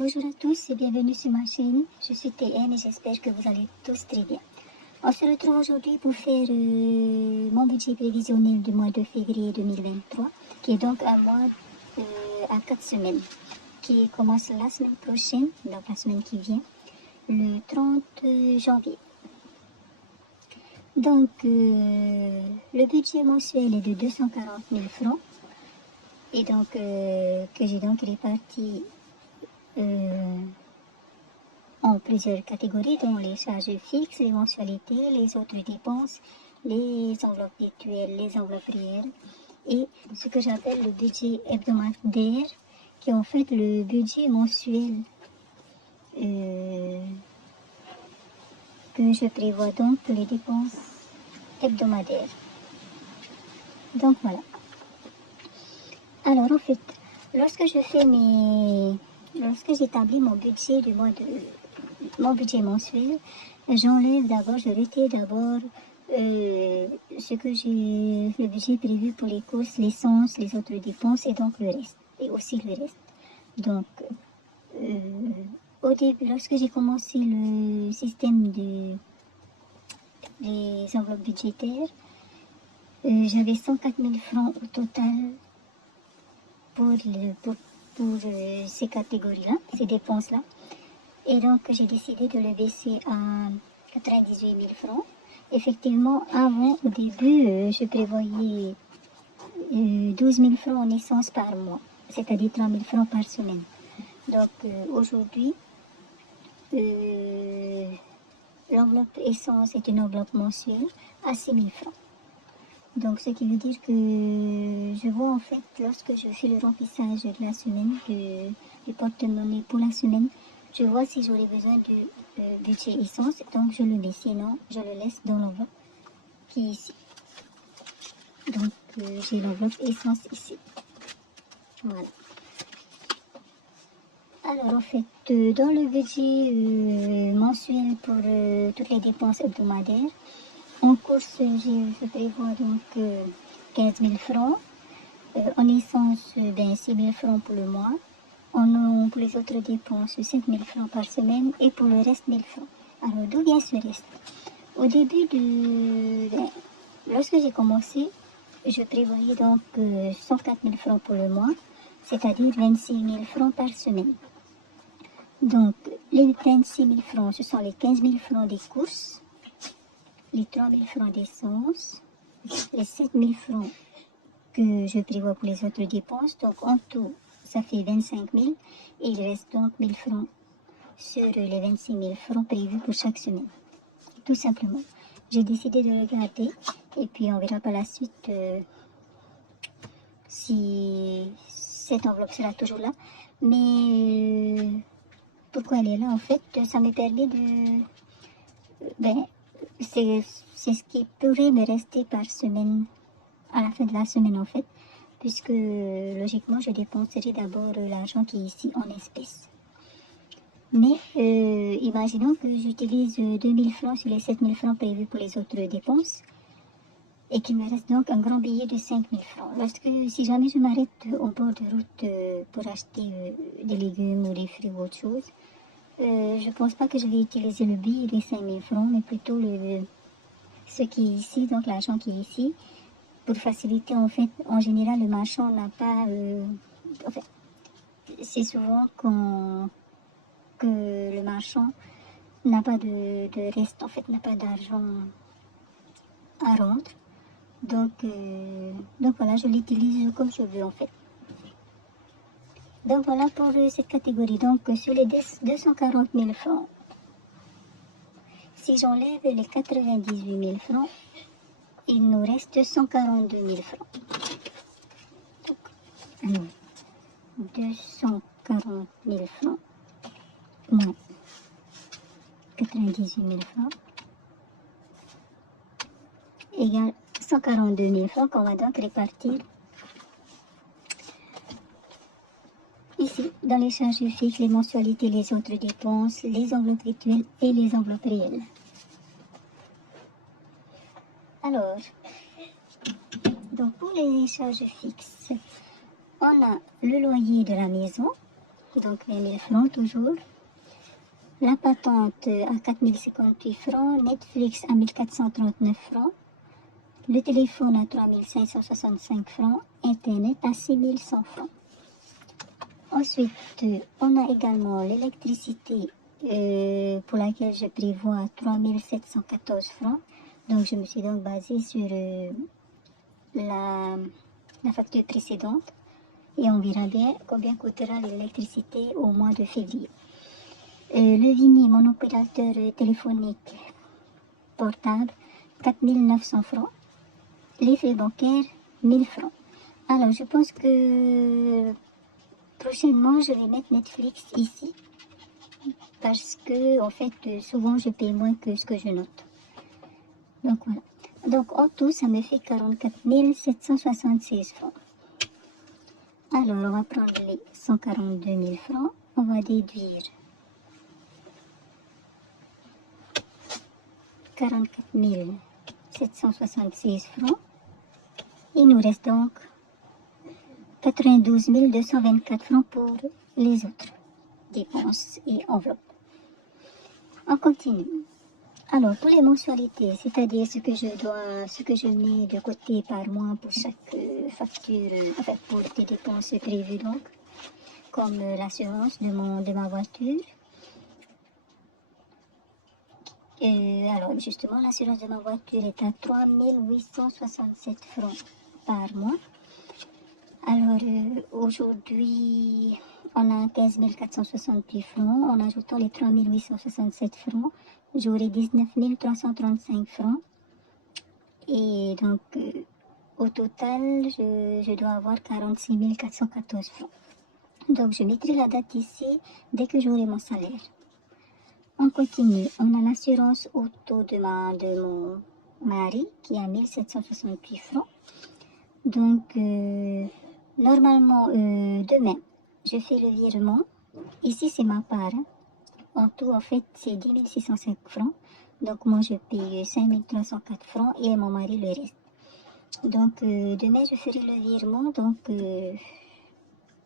Bonjour à tous et bienvenue sur ma chaîne. Je suis TN et j'espère que vous allez tous très bien. On se retrouve aujourd'hui pour faire mon budget prévisionnel du mois de février 2023, qui est donc un mois à 4 semaines, qui commence la semaine prochaine, donc la semaine qui vient, le 30 janvier. Donc, le budget mensuel est de 240 000 francs et donc que j'ai donc réparti en plusieurs catégories, dont les charges fixes, les mensualités, les autres dépenses, les enveloppes virtuelles, les enveloppes réelles et ce que j'appelle le budget hebdomadaire, qui est en fait le budget mensuel que je prévois donc pour les dépenses hebdomadaires. Donc voilà. Alors en fait, lorsque j'établis mon budget mon budget mensuel, je retire d'abord ce que j'ai, le budget prévu pour les courses, l'essence, les autres dépenses et donc le reste, et aussi le reste. Donc, au début, lorsque j'ai commencé le système des enveloppes budgétaires, j'avais 104 000 francs au total pour ces catégories-là, ces dépenses-là. Et donc, j'ai décidé de le baisser à 98 000 francs. Effectivement, au début, je prévoyais 12 000 francs en essence par mois, c'est-à-dire 3 000 francs par semaine. Donc, aujourd'hui, l'enveloppe essence est une enveloppe mensuelle à 6 000 francs. Donc, ce qui veut dire que je vois en fait, lorsque je fais le remplissage de la semaine, du porte-monnaie pour la semaine, je vois si j'aurai besoin de budget essence, donc je le mets, sinon je le laisse dans l'enveloppe qui est ici. Donc, j'ai l'enveloppe essence ici. Voilà. Alors, en fait, dans le budget mensuel pour toutes les dépenses hebdomadaires, en course, je prévois donc 15 000 francs. En essence, 6 000 francs pour le mois. Pour les autres dépenses, 5 000 francs par semaine et pour le reste, 1 000 francs. Alors, d'où vient ce reste? Au début lorsque j'ai commencé, je prévoyais donc 104 000 francs pour le mois, c'est-à-dire 26 000 francs par semaine. Donc, les 26 000 francs, ce sont les 15 000 francs des courses, les 3 000 francs d'essence, les 7 000 francs que je prévois pour les autres dépenses. Donc, en tout, ça fait 25 000 et il reste donc 1 000 francs sur les 26 000 francs prévus pour chaque semaine. Tout simplement. J'ai décidé de le garder et puis on verra par la suite si cette enveloppe sera toujours là. Mais pourquoi elle est là en fait? Ça me permet c'est ce qui pourrait me rester par semaine, à la fin de la semaine en fait, puisque logiquement je dépenserai d'abord l'argent qui est ici en espèces. Mais imaginons que j'utilise 2 000 francs sur les 7 000 francs prévus pour les autres dépenses et qu'il me reste donc un grand billet de 5 000 francs. Si jamais je m'arrête au bord de route pour acheter des légumes ou des fruits ou autre chose, je ne pense pas que je vais utiliser le billet des 5 000 francs, mais plutôt ce qui est ici, donc l'argent qui est ici, pour faciliter en fait. En général, le marchand n'a pas... en fait, c'est souvent que le marchand n'a pas de reste, en fait, n'a pas d'argent à rendre. Donc voilà, je l'utilise comme je veux en fait. Donc voilà pour cette catégorie. Donc sur les 240 000 francs, si j'enlève les 98 000 francs, il nous reste 142 000 francs. Donc, alors, 240 000 francs moins 98 000 francs égale 142 000 francs qu'on va donc répartir ici dans les charges fixes, les mensualités, les autres dépenses, les enveloppes virtuelles et les enveloppes réelles. Alors, donc pour les charges fixes, on a le loyer de la maison, donc 20 000 francs toujours. La patente à 4058 francs, Netflix à 1439 francs, le téléphone à 3565 francs, Internet à 6100 francs. Ensuite, on a également l'électricité pour laquelle je prévois 3714 francs. Donc, je me suis donc basée sur la facture précédente et on verra bien combien coûtera l'électricité au mois de février. Le Vini, mon opérateur téléphonique portable, 4900 francs. Les frais bancaires, 1000 francs. Alors, je pense que prochainement, je vais mettre Netflix ici. Parce que, en fait, souvent, je paye moins que ce que je note. Donc, voilà. Donc, en tout, ça me fait 44 776 francs. Alors, on va prendre les 142 000 francs. On va déduire 44 776 francs. Il nous reste donc 92 224 francs pour les autres dépenses et enveloppes. On continue. Alors, pour les mensualités, c'est-à-dire ce que je mets de côté par mois pour chaque facture, enfin pour des dépenses prévues donc, comme l'assurance de ma voiture. Alors, justement, l'assurance de ma voiture est à 3 867 francs par mois. Alors, aujourd'hui, on a 15 468 francs. En ajoutant les 3 867 francs, j'aurai 19 335 francs. Et donc, au total, je dois avoir 46 414 francs. Donc, je mettrai la date ici dès que j'aurai mon salaire. On continue. On a l'assurance auto de mon mari qui est à 1768 francs. Donc, normalement, demain, je fais le virement. Ici, c'est ma part. Hein. En tout, en fait, c'est 10 605 francs. Donc, moi, je paye 5 304 francs et mon mari le reste. Donc, demain, je ferai le virement. Donc,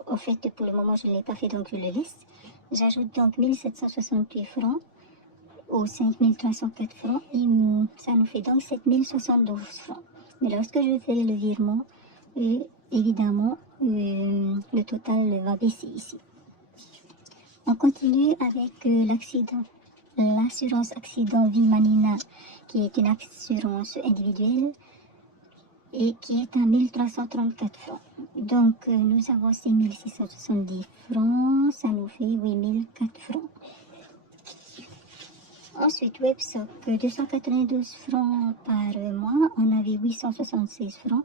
en fait, pour le moment, je ne l'ai pas fait, donc je le laisse. J'ajoute donc 1768 francs aux 5 304 francs et ça nous fait donc 7 072 francs. Mais lorsque je ferai le virement, évidemment, le total va baisser ici. On continue avec l'assurance accident Vie Manina, qui est une assurance individuelle et qui est à 1334 francs. Donc, nous avons 6 670 francs, ça nous fait 8 004 francs. Ensuite, Websock, 292 francs par mois, on avait 876 francs,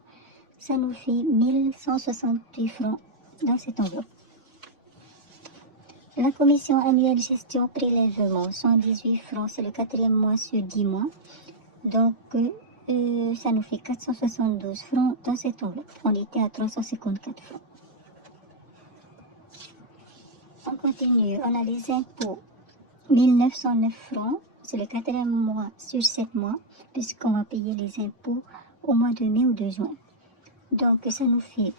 ça nous fait 1168 francs dans cette enveloppe. La commission annuelle gestion prélèvement, 118 francs, c'est le 4e mois sur 10 mois. Donc, ça nous fait 472 francs dans cette enveloppe. On était à 354 francs. On continue. On a les impôts. 1909 francs. C'est le 4e mois sur 7 mois, puisqu'on va payer les impôts au mois de mai ou de juin. Donc, ça nous fait...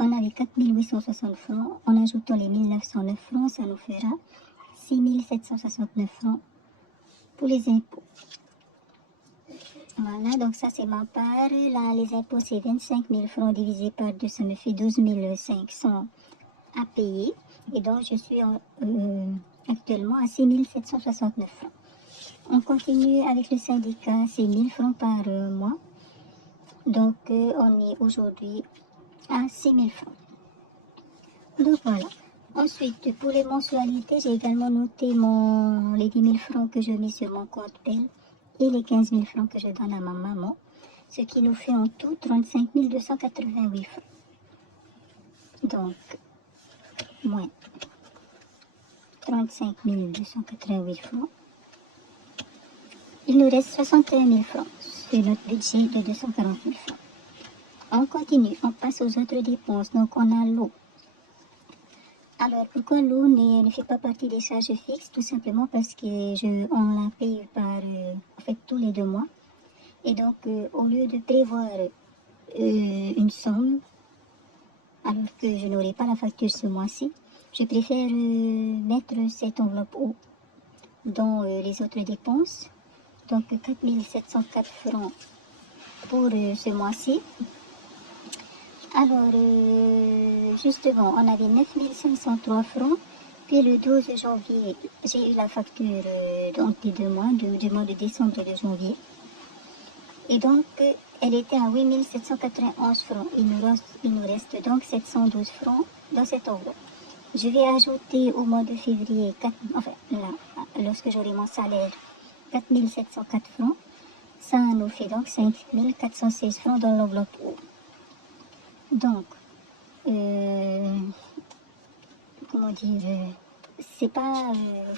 On a les 4860 francs. En ajoutant les 1909 francs, ça nous fera 6769 francs pour les impôts. Voilà, donc ça c'est ma part. Là, les impôts, c'est 25 000 francs divisé par 2, ça me fait 12 500 à payer. Et donc, je suis actuellement à 6 769 francs. On continue avec le syndicat, c'est 1000 francs par mois. Donc, on est aujourd'hui à 6 000 francs. Donc, voilà. Ensuite, pour les mensualités, j'ai également noté les 10 000 francs que je mets sur mon compte PEL et les 15 000 francs que je donne à ma maman, ce qui nous fait en tout 35 288 francs. Donc, moins 35 288 francs. Il nous reste 61 000 francs sur notre budget de 240 000 francs. On continue, on passe aux autres dépenses. Donc, on a l'eau. Alors, pourquoi l'eau ne fait pas partie des charges fixes? Tout simplement parce que on la paye en fait, tous les 2 mois. Et donc, au lieu de prévoir une somme, alors que je n'aurai pas la facture ce mois-ci, je préfère mettre cette enveloppe haut dans les autres dépenses. Donc 4704 francs pour ce mois-ci. Alors, justement, on avait 9503 francs. Puis le 12 janvier, j'ai eu la facture donc des 2 mois, du mois de décembre et de janvier. Et donc, elle était à 8791 francs. Il nous reste donc 712 francs dans cette enveloppe. Je vais ajouter au mois de février, lorsque j'aurai mon salaire, 4704 francs. Ça nous fait donc 5416 francs dans l'enveloppe haut. Donc, comment dire, c'est pas,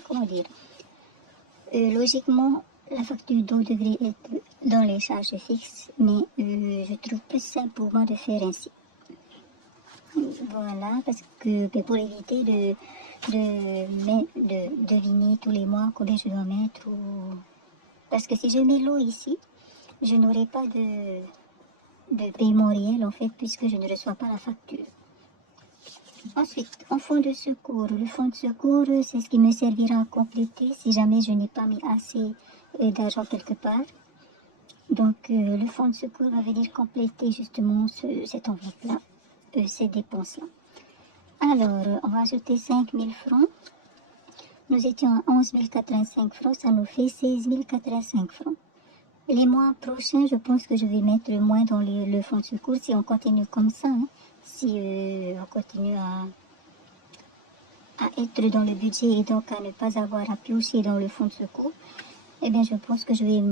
comment dire, logiquement, la facture d'eau devrait être dans les charges fixes, mais je trouve plus simple pour moi de faire ainsi. Voilà, parce que pour éviter de deviner tous les mois combien je dois mettre. Parce que si je mets l'eau ici, je n'aurai pas de paiement réel en fait, puisque je ne reçois pas la facture. Ensuite, en fonds de secours. Le fonds de secours, c'est ce qui me servira à compléter si jamais je n'ai pas mis assez d'argent quelque part. Donc, le fonds de secours va venir compléter justement cette enveloppe-là, ces dépenses-là. Alors, on va ajouter 5000 francs. Nous étions à 11 085 francs, ça nous fait 16 085 francs. Les mois prochains, je pense que je vais mettre moins dans le fonds de secours si on continue comme ça. Hein. Si on continue à être dans le budget et donc à ne pas avoir à piocher dans le fonds de secours, eh bien je pense que je vais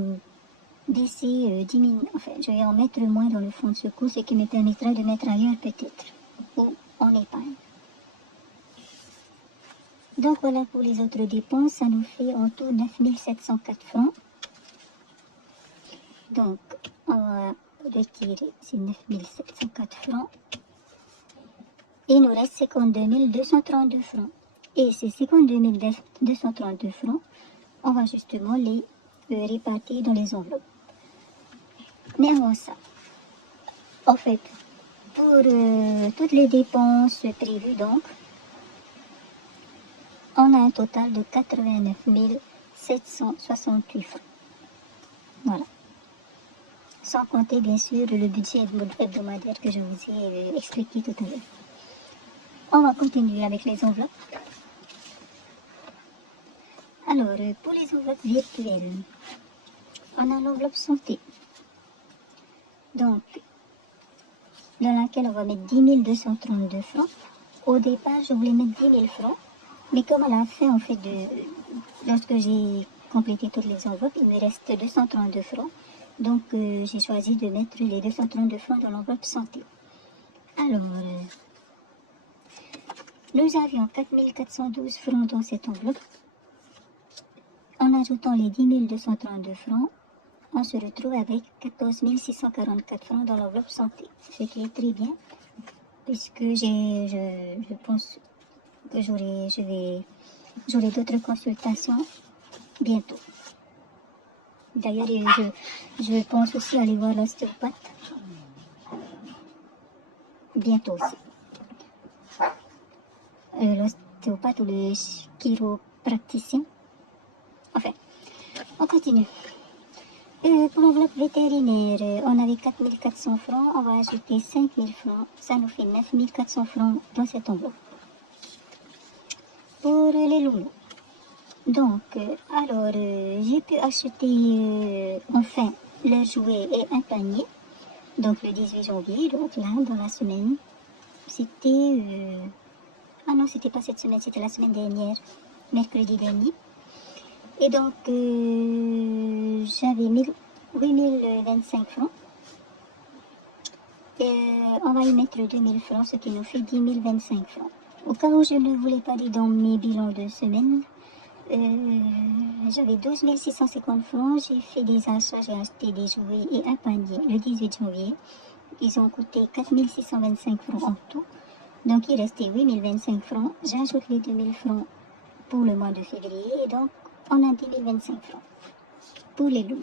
baisser, diminuer, enfin je vais en mettre moins dans le fonds de secours, ce qui me permettra de mettre ailleurs peut-être, ou en épargne. Donc voilà pour les autres dépenses, ça nous fait en tout 9704 francs. Donc on va retirer ces 9704 francs. Il nous reste 52 232 francs. Et ces 52 232 francs, on va justement les répartir dans les enveloppes. Mais avant ça, en fait, pour toutes les dépenses prévues, donc, on a un total de 89 768 francs. Voilà. Sans compter, bien sûr, le budget hebdomadaire que je vous ai expliqué tout à l'heure. On va continuer avec les enveloppes. Alors, pour les enveloppes virtuelles, on a l'enveloppe santé. Donc, dans laquelle on va mettre 10 232 francs. Au départ, je voulais mettre 10 000 francs. Mais comme à la fin, en fait, lorsque j'ai complété toutes les enveloppes, il me reste 232 francs. Donc, j'ai choisi de mettre les 232 francs dans l'enveloppe santé. Alors, nous avions 4412 francs dans cette enveloppe. En ajoutant les 10 232 francs, on se retrouve avec 14 644 francs dans l'enveloppe santé. Ce qui est très bien, puisque je pense que j'aurai d'autres consultations bientôt. D'ailleurs, je pense aussi aller voir l'ostéopathe bientôt aussi. L'ostéopathe ou le chiropraticien. Enfin, on continue. Pour l'enveloppe vétérinaire, on avait 4400 francs, on va ajouter 5000 francs, ça nous fait 9400 francs dans cette enveloppe. Pour les loulous, donc, alors, j'ai pu acheter enfin leurs jouets et un panier, donc le 18 janvier, donc là, dans la semaine, c'était, ah non, c'était pas cette semaine, c'était la semaine dernière, mercredi dernier. Et donc, j'avais 8025 francs. Et on va y mettre 2000 francs, ce qui nous fait 10 025 francs. Au cas où je ne voulais pas aller dans mes bilans de semaine, j'avais 12 650 francs. J'ai fait des achats, j'ai acheté des jouets et un panier le 18 janvier. Ils ont coûté 4 625 francs en tout. Donc, il restait 8 025 francs. J'ajoute les 2000 francs pour le mois de février. Et donc, on a 10 025 francs pour les loups.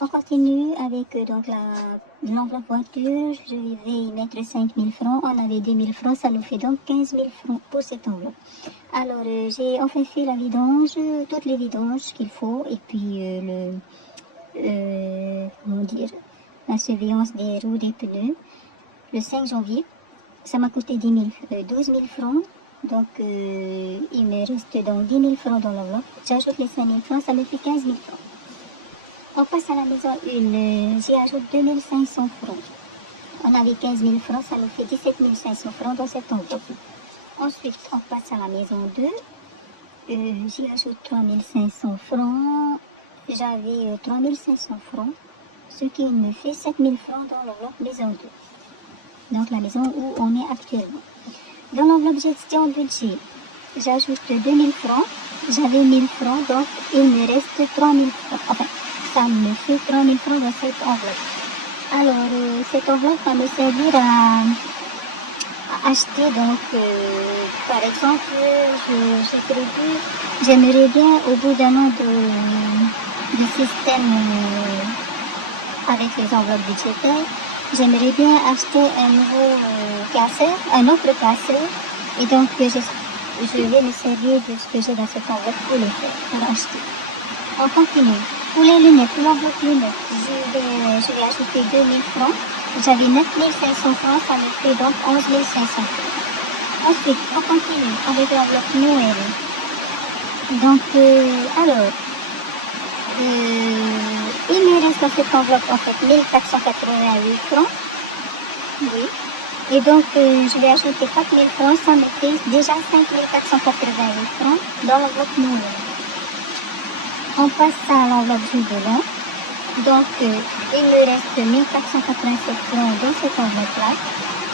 On continue avec donc De l'enveloppe voiture, je vais y mettre 5 000 francs. On avait 10 000 francs, ça nous fait donc 15 000 francs pour cette enveloppe. Alors, j'ai enfin fait la vidange, toutes les vidanges qu'il faut, et puis comment dire, la surveillance des roues, des pneus. Le 5 janvier, ça m'a coûté 12 000 francs. Donc, il me reste donc 10 000 francs dans l'enveloppe. J'ajoute les 5 000 francs, ça me fait 15 000 francs. On passe à la maison 1, j'y ajoute 2 500 francs. On avait 15 000 francs, ça nous fait 17 500 francs dans cette enveloppe. Ensuite, on passe à la maison 2. J'y ajoute 3 500 francs. J'avais 3 500 francs, ce qui me fait 7 000 francs dans l'enveloppe maison 2. Donc la maison où on est actuellement. Dans l'enveloppe gestion budget, j'ajoute 2 000 francs. J'avais 1 000 francs, donc il me reste 3 000 francs. Enfin, ça me fait 3 000 francs dans cette enveloppe. Alors, cette enveloppe va me servir à acheter, donc, par exemple, j'aimerais bien, au bout d'un an de système avec les enveloppes budgétaires, j'aimerais bien acheter un nouveau classeur, un autre classeur, et donc je vais me servir de ce que j'ai dans cette enveloppe pour le faire, pour acheter. On continue. Pour les lunettes, pour l'enveloppe lunettes, je vais ajouter 2 000 francs. J'avais 9 500 francs, ça me fait donc 11 500 francs. Ensuite, on continue avec l'enveloppe Noël. Donc, alors, il me reste dans cette enveloppe en fait 1 488 francs. Oui. Et donc, je vais ajouter 4 000 francs, ça me fait déjà 5 488 francs dans l'enveloppe Noël. On passe à l'enveloppe jour de l'an. Donc, il me reste 1 487 francs dans cette enveloppe-là.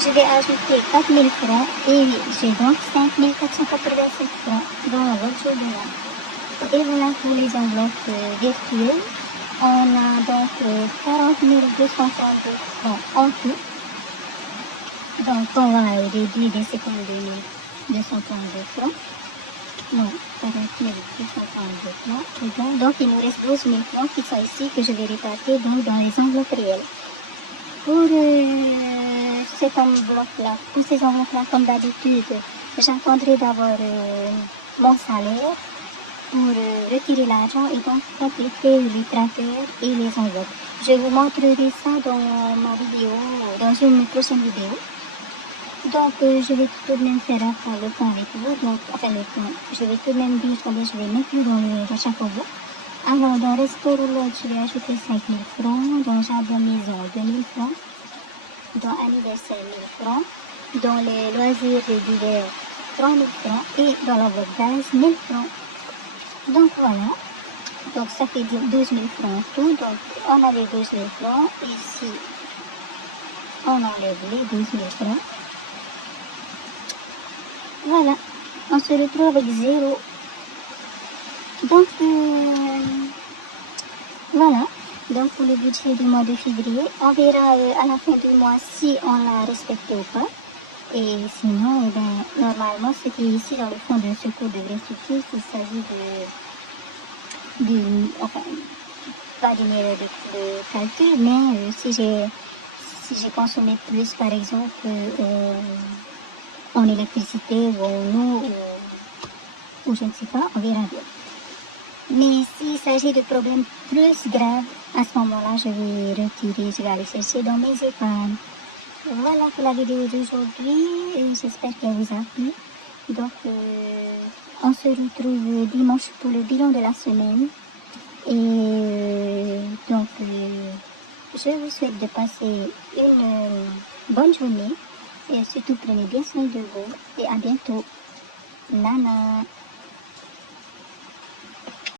Je vais ajouter 4 000 francs et j'ai donc 5 487 francs dans l'enveloppe jour de l'an. Et voilà pour les enveloppes virtuelles. On a donc 40 232 francs en tout. Donc, on va réduire des 52 232 francs. Non, 40 232 francs. Donc, il nous reste 12 000 francs qui sont ici, que je vais répartir donc dans les enveloppes réelles. Pour cette enveloppe-là, pour ces enveloppes-là, comme d'habitude, j'attendrai d'avoir mon salaire pour retirer l'argent et donc compléter les trackers et les enveloppes. Je vous montrerai ça dans ma vidéo, dans une prochaine vidéo. Donc, je vais tout de même faire le point avec vous. Donc, enfin, le point, je vais tout de même dire combien je vais mettre dans chaque enveloppe. Alors, dans Resto Roulotte, je vais ajouter 5 000 francs. Dans Jardin Maison, 2 000 francs. Dans Anniversaire, 1 000 francs. Dans les loisirs d'hiver, 3 000 francs. Et dans l'enveloppe gaz, 1 000 francs. Donc, voilà. Donc, ça fait 12 000 francs en tout. Donc, on avait 12 000 francs. Ici, on enlève les 12 000 francs. Voilà, on se retrouve avec 0. Donc, voilà. Donc, pour le budget du mois de février, on verra à la fin du mois si on l'a respecté ou pas. Et sinon, eh ben, normalement, ce qui est ici dans le fonds de secours devrait suffire s'il s'agit enfin, pas d'une erreur de calcul, mais si j'ai consommé plus, par exemple, en électricité ou en eau ou je ne sais pas, on verra bien. Mais s'il s'agit de problèmes plus graves, à ce moment-là, je vais retirer, je vais aller chercher dans mes épargnes. Voilà pour la vidéo d'aujourd'hui, j'espère qu'elle vous a plu. Donc, on se retrouve dimanche pour le bilan de la semaine. Et donc, je vous souhaite de passer une bonne journée. Et surtout, prenez bien soin de vous. Et à bientôt. Nana.